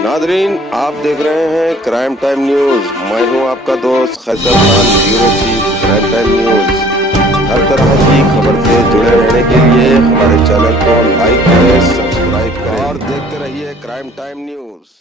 Nadreen, आप देख रहे हैं क्राइम टाइम न्यूज। मैं हूं आपका दोस्त Qaiser Khan, bureau chief, crime time news. हर तरह की खबर से जुड़े रहने के लिए हमारे चैनल को लाइक करें, सब्सक्राइब करें और देखते रहिए क्राइम टाइम न्यूज।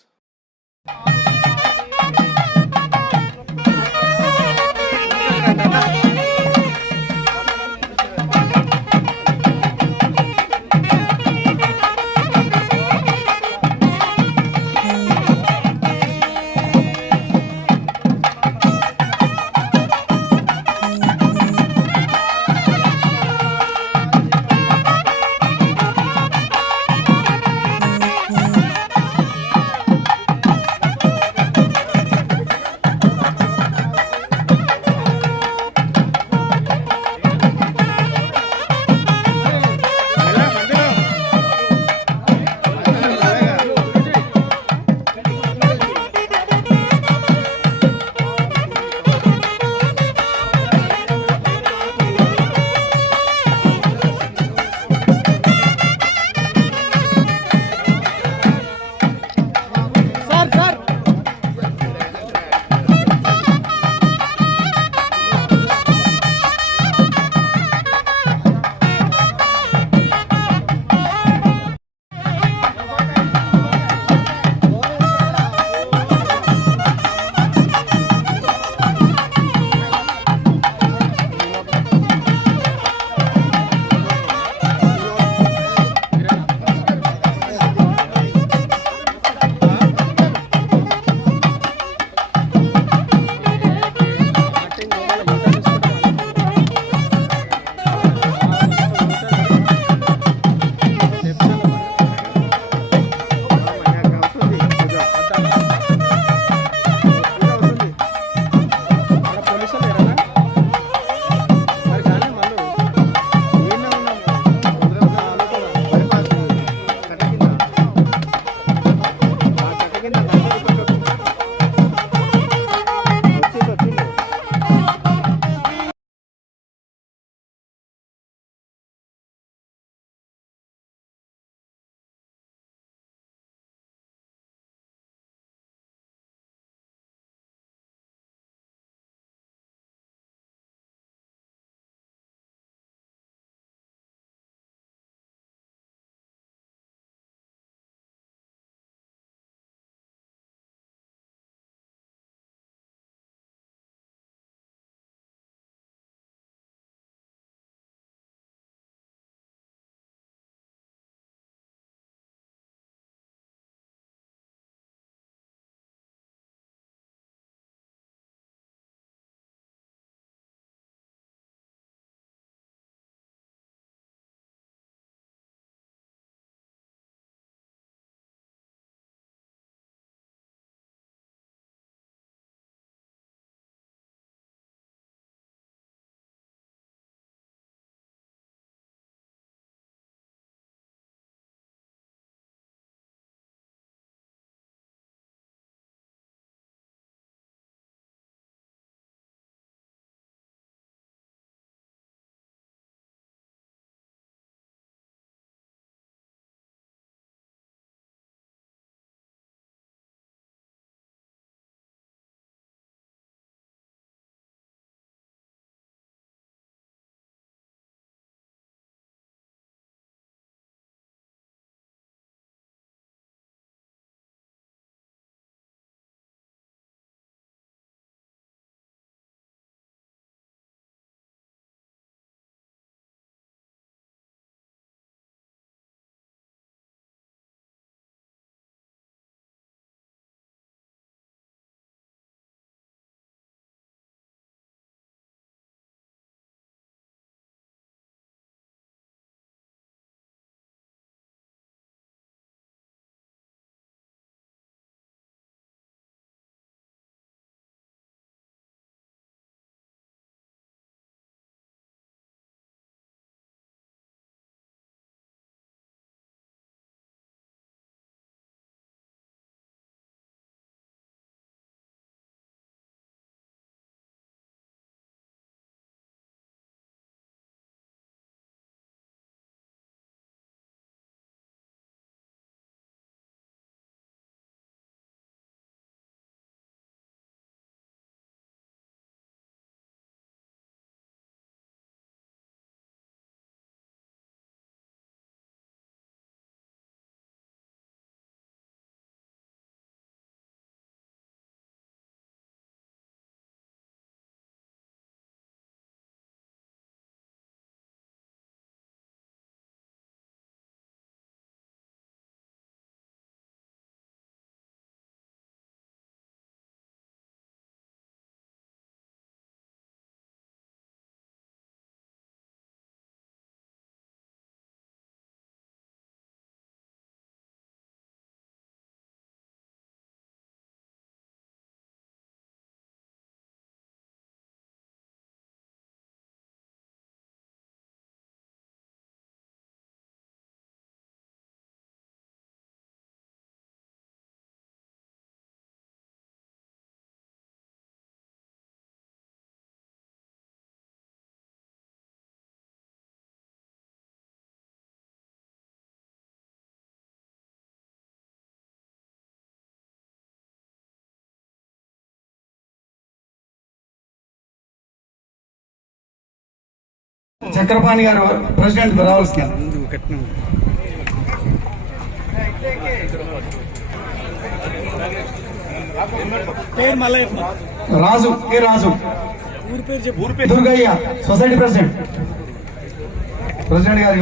చక్రపాణి గారు ప్రెసిడెంట్ రావాల్సిన రాజు కే రాజు దుర్గయ్య సొసైటీ ప్రెసిడెంట్ గారి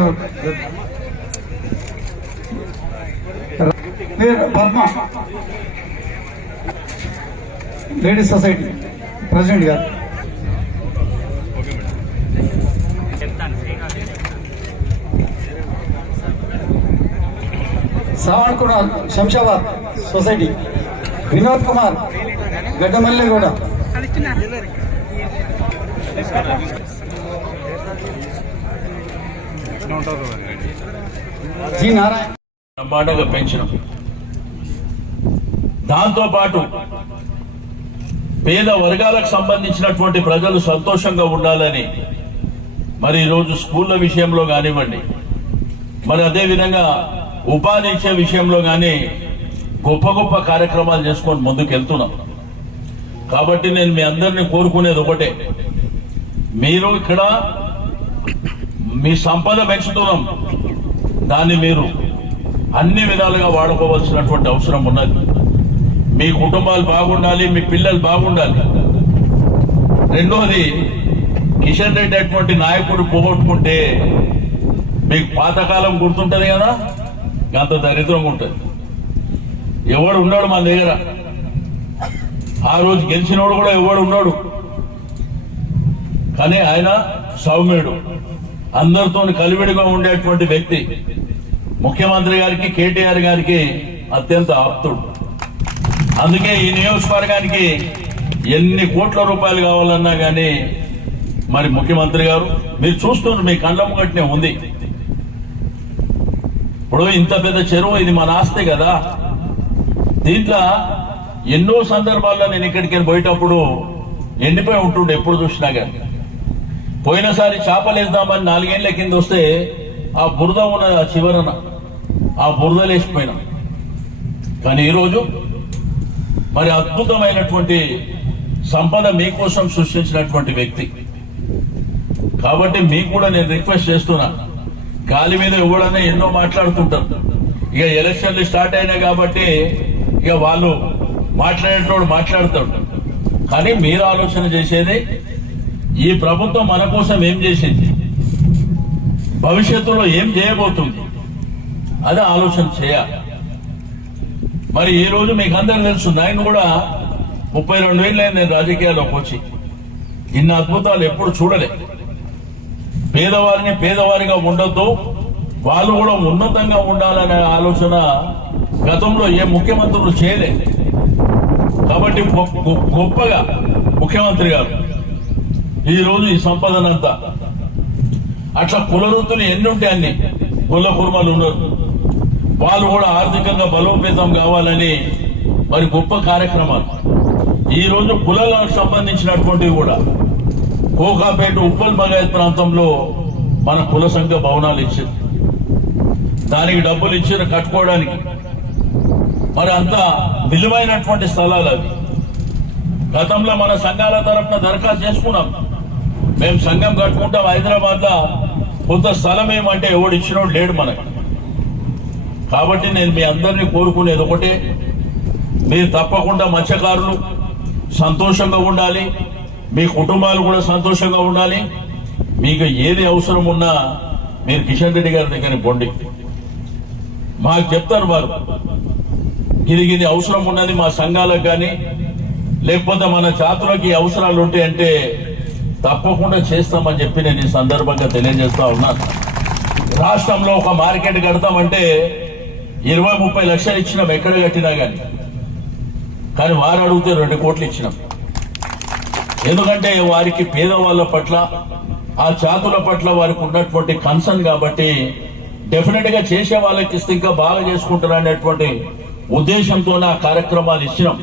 పద్మ లేడీస్ సొసైటీ ప్రెసిడెంట్ గారు శ్రావణ్ కుమార్ శంషాబాద్ సొసైటీ వినోద్ కుమార్ గడ్డమల్లిగూడ జి నారాయణ బ్రహ్మాండంగా పెంచడం, దాంతోపాటు పేద వర్గాలకు సంబంధించినటువంటి ప్రజలు సంతోషంగా ఉండాలని మరి ఈరోజు స్కూళ్ళ విషయంలో కానివ్వండి, మరి అదేవిధంగా ఉపాధి ఇచ్చే విషయంలో కానీ గొప్ప గొప్ప కార్యక్రమాలు చేసుకొని ముందుకెళ్తున్నాం. కాబట్టి నేను మీ అందరినీ కోరుకునేది ఒకటే, మీరు ఇక్కడ మీ సంపద పెంచుతున్నాం, దాన్ని మీరు అన్ని విధాలుగా వాడుకోవాల్సినటువంటి అవసరం ఉన్నది. మీ కుటుంబాలు బాగుండాలి, మీ పిల్లలు బాగుండాలి. రెండోది, కిషన్ రెడ్డి అటువంటి నాయకుడు పోగొట్టుకుంటే మీకు పాతకాలం గుర్తుంటది కదా, అంత దరిద్రంగా ఉంటుంది. ఎవడు ఉన్నాడు మన దగ్గర, ఆ రోజు గెలిచినోడు కూడా ఎవడు ఉన్నాడు, కానీ ఆయన సౌమ్యుడు, అందరితో కలివిడిగా ఉండేటువంటి వ్యక్తి. ముఖ్యమంత్రి గారికి, కేటీఆర్ గారికి అత్యంత ఆప్తుడు. అందుకే ఈ నియోజకవర్గానికి ఎన్ని కోట్ల రూపాయలు కావాలన్నా కానీ మరి ముఖ్యమంత్రి గారు, మీరు చూస్తున్నారు, మీ కళ్ళ ముగట్నే ఉంది. ఇప్పుడు ఇంత పెద్ద చెరువు, ఇది మన ఆస్తి కదా. దీంట్లో ఎన్నో సందర్భాల్లో నేను ఇక్కడికి పోయేటప్పుడు ఎండిపోయి ఉంటుండే, ఎప్పుడు చూసినా కానీ. పోయినసారి చేపలు వేద్దామని 4 ఏళ్ల కింద వస్తే ఆ బురద ఉన్నది, ఆ చివరన ఆ బురద లేచిపోయినా. కానీ ఈరోజు మరి అద్భుతమైనటువంటి సంపద మీకోసం సృష్టించినటువంటి వ్యక్తి. కాబట్టి మీకు కూడా నేను రిక్వెస్ట్ చేస్తున్నా, గాలి మీద ఎవడన్నా ఎన్నో మాట్లాడుతుంటారు. ఇక ఎలక్షన్లు స్టార్ట్ అయినాయి కాబట్టి ఇక వాళ్ళు మాట్లాడేటోడు మాట్లాడతాడు. కానీ మీరు ఆలోచన చేసేది, ఈ ప్రభుత్వం మన కోసం ఏం చేసింది, భవిష్యత్తులో ఏం చేయబోతుంది, అదే ఆలోచన చేయాలి. మరి ఈ రోజు మీకు అందరూ తెలుసు, నేను కూడా 32 ఏళ్ళైంది నేను రాజకీయాల్లోకి వచ్చి. ఇన్ని అద్భుతాలు ఎప్పుడు చూడలే. పేదవారిని పేదవారిగా ఉండొద్దు, వాళ్ళు కూడా ఉన్నతంగా ఉండాలనే ఆలోచన గతంలో ఏ ముఖ్యమంత్రులు చేయలే. కాబట్టి గొప్పగా ముఖ్యమంత్రి గారు ఈ రోజు ఈ సంపదనంతా, అట్లా కుల వృత్తులు ఎన్ని ఉంటే అన్ని కుల కుర్మలు ఉన్నారు, వాళ్ళు కూడా ఆర్థికంగా బలోపేతం కావాలని మరి గొప్ప కార్యక్రమాలు. ఈ రోజు కులాలకు సంబంధించినటువంటివి కూడా కోకాపేట, ఉప్పల్ బగాయత్ ప్రాంతంలో మన కుల సంఘ భవనాలు ఇచ్చారు, దానికి డబ్బులు ఇచ్చారు కట్టుకోవడానికి. మరి అంత విలువైనటువంటి స్థలాలు అవి. గతంలో మన సంఘాల తరఫున దరఖాస్తు చేసుకున్నాం, మేము సంఘం కట్టుకుంటాం హైదరాబాద్ లో, కొంత స్థలం ఏమంటే ఎవడు ఇచ్చినోడు లేడు మనకి. కాబట్టి నేను మీ అందరినీ కోరుకునేది ఒకటే, మీరు తప్పకుండా మత్స్యకారులు సంతోషంగా ఉండాలి, మీ కుటుంబాలు కూడా సంతోషంగా ఉండాలి. మీకు ఏది అవసరం ఉన్నా మీరు కిషన్ రెడ్డి గారి దగ్గర పొండి, మాకు చెప్తారు వారు, ఇది అవసరం ఉన్నది మా సంఘాలకు కానీ లేకపోతే మన జాతులకి అవసరాలు ఉంటాయంటే తప్పకుండా చేస్తామని చెప్పి నేను ఈ సందర్భంగా తెలియజేస్తా ఉన్నాను. రాష్ట్రంలో ఒక మార్కెట్ కడతామంటే 20-30 లక్షలు ఇచ్చినాం, ఎక్కడ కట్టినా కానీ వారు అడిగితే 2 కోట్లు ఇచ్చినాం. ఎందుకంటే వారికి పేదవాళ్ళ పట్ల, ఆ జాతుల పట్ల వారికి ఉన్నటువంటి కన్సర్న్ కాబట్టి డెఫినెట్ గా చేసే వాళ్ళకి ఇస్తే ఇంకా బాగా చేసుకుంటారు అనేటువంటి ఉద్దేశంతో ఆ కార్యక్రమాలు ఇచ్చినాం.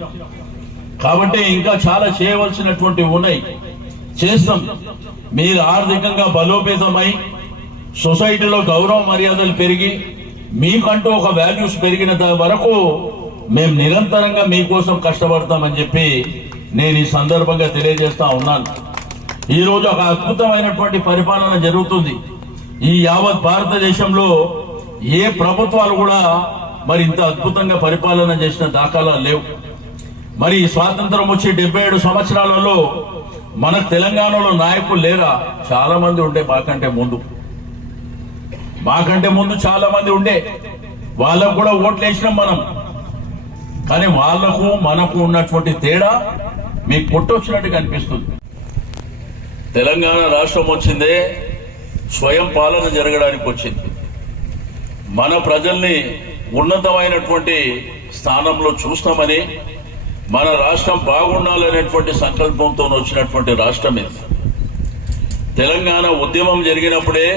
కాబట్టి ఇంకా చాలా చేయవలసినటువంటివి ఉన్నాయి, చేస్తాం. మీరు ఆర్థికంగా బలోపేతమై సొసైటీలో గౌరవ మర్యాదలు పెరిగి మీకంటూ ఒక వాల్యూస్ పెరిగిన వరకు మేము నిరంతరంగా మీకోసం కష్టపడతామని చెప్పి నేను ఈ సందర్భంగా తెలియజేస్తా ఉన్నాను. ఈ రోజు ఒక అద్భుతమైనటువంటి పరిపాలన జరుగుతుంది. ఈ యావత్ భారతదేశంలో ఏ ప్రభుత్వాలు కూడా మరి ఇంత అద్భుతంగా పరిపాలన చేసిన దాఖలాలు లేవు. మరి ఈ స్వాతంత్రం వచ్చి 77 సంవత్సరాలలో మన తెలంగాణలో నాయకులు లేరా? చాలా మంది ఉండే, మాకంటే ముందు చాలా మంది ఉండే. వాళ్ళకు కూడా ఓట్లు వేసినాం మనం. కానీ వాళ్లకు మనకు ఉన్నటువంటి తేడా మీకు కొట్టొచ్చినట్టు కనిపిస్తుంది. తెలంగాణ రాష్ట్రం వచ్చిందే స్వయం పాలన జరగడానికి వచ్చింది. మన ప్రజల్ని ఉన్నతమైనటువంటి స్థానంలో చూస్తామని, మన రాష్ట్రం బాగుండాలనేటువంటి సంకల్పంతో వచ్చినటువంటి రాష్ట్రం ఇది. తెలంగాణ ఉద్యమం జరిగినప్పుడే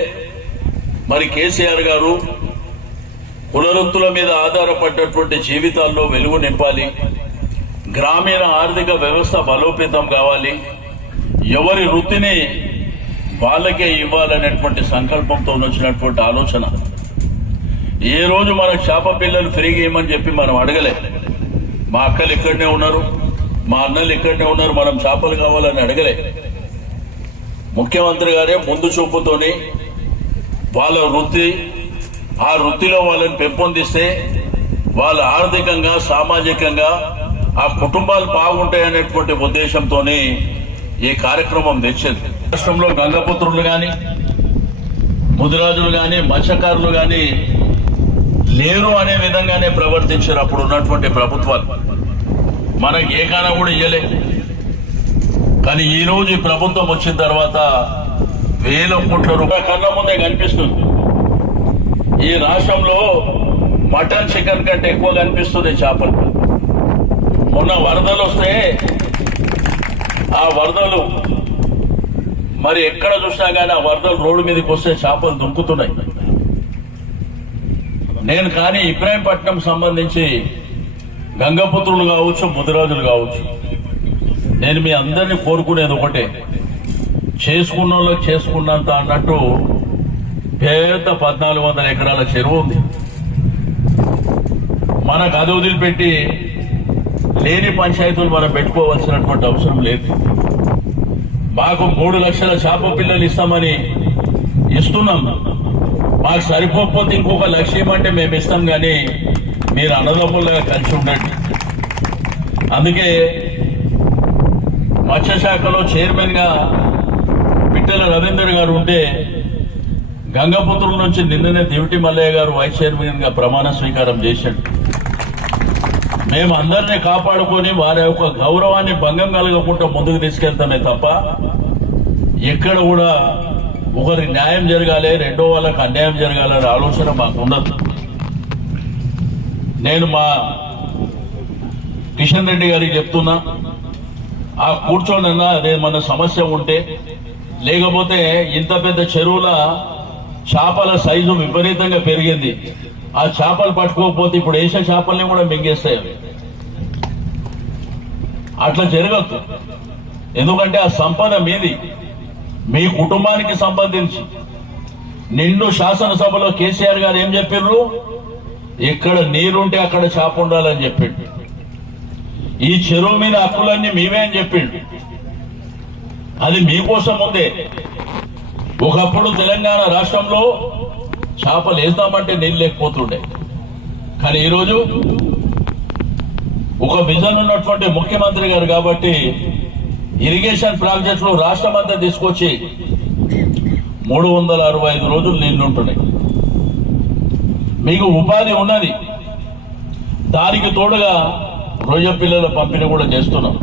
మరి కేసీఆర్ గారు కులవృత్తుల మీద ఆధారపడ్డటువంటి జీవితాల్లో వెలుగు నింపాలి, గ్రామీణ ఆర్థిక వ్యవస్థ బలోపేతం కావాలి, ఎవరి వృత్తిని వాళ్ళకే ఇవ్వాలనేటువంటి సంకల్పంతో వచ్చినటువంటి ఆలోచన. ఏ రోజు మన చేప పిల్లలు ఫ్రీగా ఇవ్వమని చెప్పి మనం అడగలే. మా అక్కలు ఇక్కడనే ఉన్నారు, మా అన్నలు ఇక్కడనే ఉన్నారు, మనం చేపలు కావాలని అడగలే. ముఖ్యమంత్రి గారే ముందు చూపుతోని వాళ్ళ వృత్తి, ఆ వృత్తిలో వాళ్ళని పెంపొందిస్తే వాళ్ళ ఆర్థికంగా సామాజికంగా ఆ కుటుంబాలు బాగుంటాయనేటువంటి ఉద్దేశంతో ఈ కార్యక్రమం తెచ్చింది. రాష్ట్రంలో గంగపుత్రులు గాని, ముదిరాజులు గాని, మత్స్యకారులు గాని లేరు అనే విధంగానే ప్రవర్తించారు అప్పుడు ఉన్నటువంటి ప్రభుత్వాలు. మనకి ఏ కానా కూడా ఇయ్యలే. కానీ ఈ రోజు ఈ ప్రభుత్వం వచ్చిన తర్వాత 1000 కోట్ల రూపాయల కళ్ళ ముందే కనిపిస్తుంది. ఈ రాష్ట్రంలో మటన్ చికెన్ కంటే ఎక్కువ కనిపిస్తుంది చేపలు. మొన్న వరదలు వస్తే ఆ వరదలు మరి ఎక్కడ చూసినా కానీ ఆ వరదలు రోడ్డు మీదకి వస్తే చేపలు దుంకుతున్నాయి. నేను కానీ ఇబ్రాహీంపట్నం సంబంధించి గంగపుత్రులు కావచ్చు, ముదిరాజులు కావచ్చు, నేను మీ అందరినీ కోరుకునేది ఒకటే, చేసుకున్న వాళ్ళకి చేసుకున్నంత అన్నట్టు పెద్ద 1400 ఎకరాల చెరువు ఉంది. మనకు అది వదిలిపెట్టి లేని పంచాయతీలు మనం పెట్టుకోవాల్సినటువంటి అవసరం లేదు. మాకు 3 లక్షల చేప పిల్లలు ఇస్తామని ఇస్తున్నాం. మాకు సరిపోకపోతే ఇంకొక 1 లక్ష ఇవ్వమంటే మేము ఇస్తాం, కానీ మీరు అన్నదమ్ములుగా కలిసి ఉండండి. అందుకే మత్స్యశాఖలో చైర్మన్ గా పిట్టల రవీందర్ గారు ఉంటే, గంగపుత్రుల నుంచి నిన్ననే దివిటి మల్లయ్య గారు వైస్ చైర్మన్ గా ప్రమాణ స్వీకారం చేశాడు. మేము అందరినీ కాపాడుకొని వారి యొక్క గౌరవాన్ని భంగం కలగకుండా ముందుకు తీసుకెళ్తామే తప్ప ఎక్కడ కూడా ఒకరికి న్యాయం జరగాలి, రెండో వాళ్ళకి అన్యాయం జరగాలనే ఆలోచన మాకు ఉండదు. నేను మా కిషన్ రెడ్డి గారికి చెప్తున్నా, ఆ కూర్చోనన్నా అదే మన సమస్య ఉంటే, లేకపోతే ఇంత పెద్ద చెరువుల చేపల సైజు విపరీతంగా పెరిగింది. ఆ చేపలు పట్టుకోకపోతే ఇప్పుడు వేసే చేపల్ని కూడా మింగేస్తాయి. అట్లా జరగద్దు. ఎందుకంటే ఆ సంపద మీది, మీ కుటుంబానికి సంబంధించి. నిండు శాసనసభలో కేసీఆర్ గారు ఏం చెప్పారు? ఎక్కడ నీరుంటే అక్కడ చేప ఉండాలని చెప్పిండు. ఈ చెరువు మీద హక్కులన్నీ మీవే అని చెప్పిండు. అది మీకోసం ఉందే. ఒకప్పుడు తెలంగాణ రాష్ట్రంలో చేపలు వేద్దామంటే నీళ్ళు లేకపోతుండే. కానీ ఈరోజు ఒక విజన్ ఉన్నటువంటి ముఖ్యమంత్రి గారు కాబట్టి ఇరిగేషన్ ప్రాజెక్టులు రాష్ట్రం అంతా తీసుకొచ్చి 365 రోజులు నీళ్లుంటున్నాయి. మీకు ఉపాధి ఉన్నది. దానికి తోడుగా రొయ్య పిల్లల పంపిణీ కూడా చేస్తున్నాం.